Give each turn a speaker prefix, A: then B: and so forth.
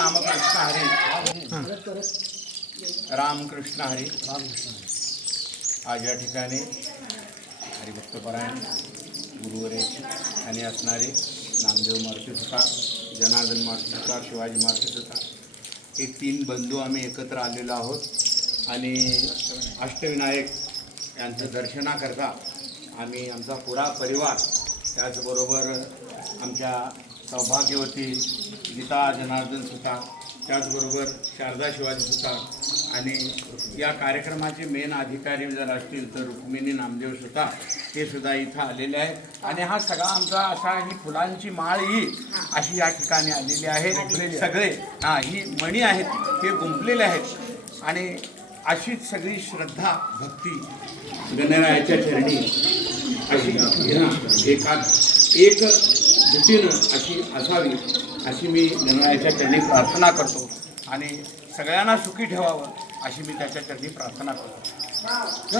A: रामकृष्ण हरी. रामकृष्ण हरी. आज या ठिकाणी हरिभक्तपरायण गुरुवरेची आणि असणारे नामदेव मारुती होता जनार्दन मारुती होता शिवाजी मारुती होता हे तीन बंधू आम्ही एकत्र आलेलो आहोत. आणि अष्टविनायक यांचं दर्शनाकरता आम्ही आमचा पुरा परिवार त्याचबरोबर आमच्या सौभाग्यवती गीता जनार्दन सुतार त्याचबरोबर शारदा शिवाजी सुतार आणि या कार्यक्रमाचे मेन अधिकारी जर असतील तर रुक्मिणी नामदेव सुतार हे सुद्धा इथं आलेले आहेत. आणि हा सगळा आमचा असा ही फुलांची माळ ही अशी या ठिकाणी आलेली आहे. सगळे हा ही मणी आहेत हे गुंफलेले आहेत. आणि अशीच सगळी श्रद्धा भक्ती गणरायाच्या चरणी अशी एका एक जुटीनं अशी असावी. अशी मी गणरायाच्या चरणी प्रार्थना करतो आणि सगळ्यांना सुखी ठेवावं अशी मी त्याच्या चरणी प्रार्थना करतो.